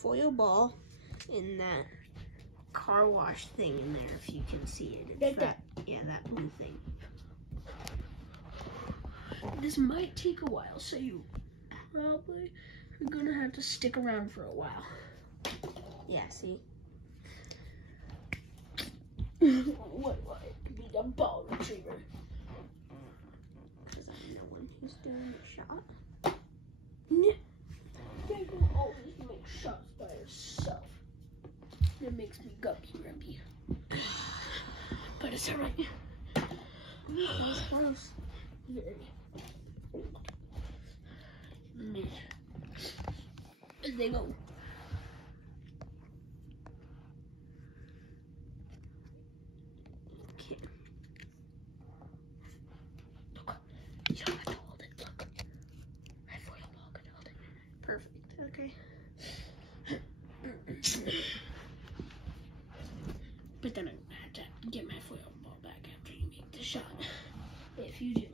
foil ball in that car wash thing in there, if you can see it. It's that, yeah, that blue thing. This might take a while, so you probably are gonna have to stick around for a while. Yeah, see? What could be the ball retriever? Because I'm the one who's doing the shot. They will always make shots by herself. That makes me guppy-grumpy. But it's alright. That was close. Very. There they go. Okay. Look. You don't have to hold it. Look. My foil ball can hold it. Perfect. Okay. But then I have to get my foil ball back after you make the shot. If you do.